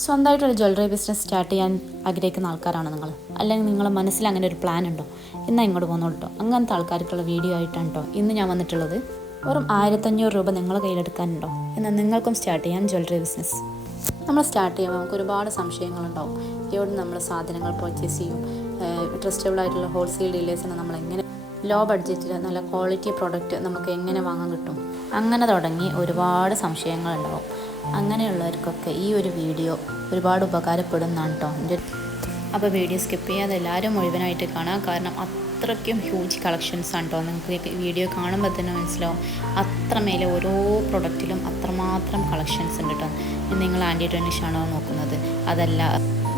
സ്വന്തമായിട്ടൊരു jewellery business start ചെയ്യാൻ ആഗ്രഹിക്കുന്ന ആൾക്കാരാണ് നിങ്ങൾ, അല്ലെങ്കിൽ നിങ്ങളുടെ മനസ്സിൽ അങ്ങനെ ഒരു പ്ലാൻ ഉണ്ടോ? എന്നാൽ ഇങ്ങോട്ട് പോകുന്നു കേട്ടോ. അങ്ങനത്തെ ആൾക്കാർക്കുള്ള വീഡിയോ ആയിട്ടാണ് കേട്ടോ ഇന്ന് ഞാൻ വന്നിട്ടുള്ളത്. വെറും 1500 രൂപ നിങ്ങളുടെ കയ്യിലെടുക്കാനുണ്ടോ? എന്നാൽ നിങ്ങൾക്കും സ്റ്റാർട്ട് ചെയ്യാൻ ജ്വല്ലറി ബിസിനസ്. നമ്മൾ സ്റ്റാർട്ട് ചെയ്യുമ്പോൾ നമുക്ക് ഒരുപാട് സംശയങ്ങളുണ്ടാവും. എവിടെ നമ്മൾ സാധനങ്ങൾ പർച്ചേസ് ചെയ്യും, ട്രസ്റ്റബിൾ ആയിട്ടുള്ള ഹോൾസെയിൽ ഡീലേഴ്സിന് നമ്മൾ എങ്ങനെ ലോ ബഡ്ജറ്റിൽ നല്ല ക്വാളിറ്റി പ്രോഡക്റ്റ് നമുക്ക് എങ്ങനെ വാങ്ങാൻ കിട്ടും, അങ്ങനെ തുടങ്ങി ഒരുപാട് സംശയങ്ങളുണ്ടാവും. അങ്ങനെയുള്ളവർക്കൊക്കെ ഈ ഒരു വീഡിയോ ഒരുപാട് ഉപകാരപ്പെടുന്നതാണ് കേട്ടോ. അപ്പോൾ വീഡിയോ സ്കിപ്പ് ചെയ്യാതെ എല്ലാവരും മുഴുവനായിട്ട് കാണാം. കാരണം അത്രയ്ക്കും ഹ്യൂജ് കളക്ഷൻസ് ആണ് കേട്ടോ. നിങ്ങൾക്ക് വീഡിയോ കാണുമ്പോൾ തന്നെ മനസ്സിലാവും അത്രമേലെ ഓരോ പ്രൊഡക്റ്റിലും അത്രമാത്രം കളക്ഷൻസ് ഉണ്ട് കേട്ടോ. നിങ്ങൾ ആൻറ്റി ടെർണിഷ് ആണോ നോക്കുന്നത്, അതല്ല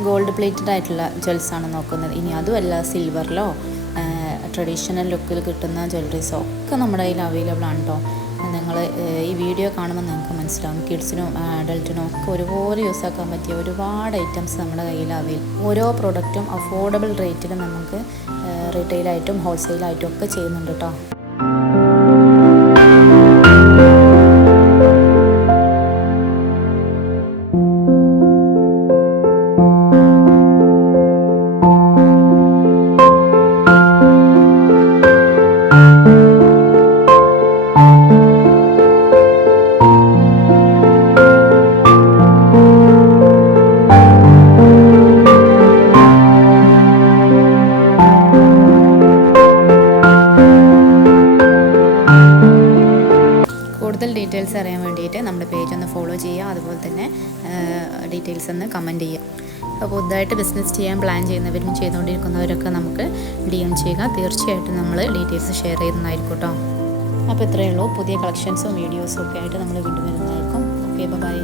ഗോൾഡ് പ്ലേറ്റഡ് ആയിട്ടുള്ള ജ്വൽസാണ് നോക്കുന്നത്, ഇനി അതുമല്ല സിൽവറിലോ ട്രഡീഷണൽ ലുക്കിൽ കിട്ടുന്ന ജ്വല്ലറീസോ ഒക്കെ നമ്മുടെ കയ്യിൽ അവൈലബിൾ ആണ് കേട്ടോ. നിങ്ങൾ ഈ വീഡിയോ കാണുമ്പോൾ നിങ്ങൾക്ക് മനസ്സിലാവും കിഡ്സിനും അഡൾട്ടിനും ഒക്കെ ഒരുപോലെ യൂസ് ആക്കാൻ പറ്റിയ ഒരുപാട് ഐറ്റംസ് നമ്മുടെ കയ്യിൽ ഓരോ പ്രൊഡക്റ്റും അഫോർഡബിൾ റേറ്റിൽ നമുക്ക് റീറ്റെയിലായിട്ടും ഹോൾസെയിലായിട്ടും ഒക്കെ ചെയ്യുന്നുണ്ട് കേട്ടോ. കൂടുതൽ ഡീറ്റെയിൽസ് അറിയാൻ വേണ്ടിയിട്ട് നമ്മുടെ പേജ് ഒന്ന് ഫോളോ ചെയ്യുക. അതുപോലെ തന്നെ ഡീറ്റെയിൽസ് ഒന്ന് കമൻറ്റ് ചെയ്യുക. അപ്പോൾ പുതുതായിട്ട് ബിസിനസ് ചെയ്യാൻ പ്ലാൻ ചെയ്യുന്നവരും ചെയ്തുകൊണ്ടിരിക്കുന്നവരൊക്കെ നമുക്ക് DM ചെയ്യുക. തീർച്ചയായിട്ടും നമ്മൾ ഡീറ്റെയിൽസ് ഷെയർ ചെയ്യുന്നതായിരിക്കും കേട്ടോ. അപ്പോൾ ഇത്രയേ ഉള്ളൂ. പുതിയ കളക്ഷൻസും വീഡിയോസും ഒക്കെ ആയിട്ട് നമ്മൾ വീണ്ടും വരുന്നതായിരിക്കും. Okay, by.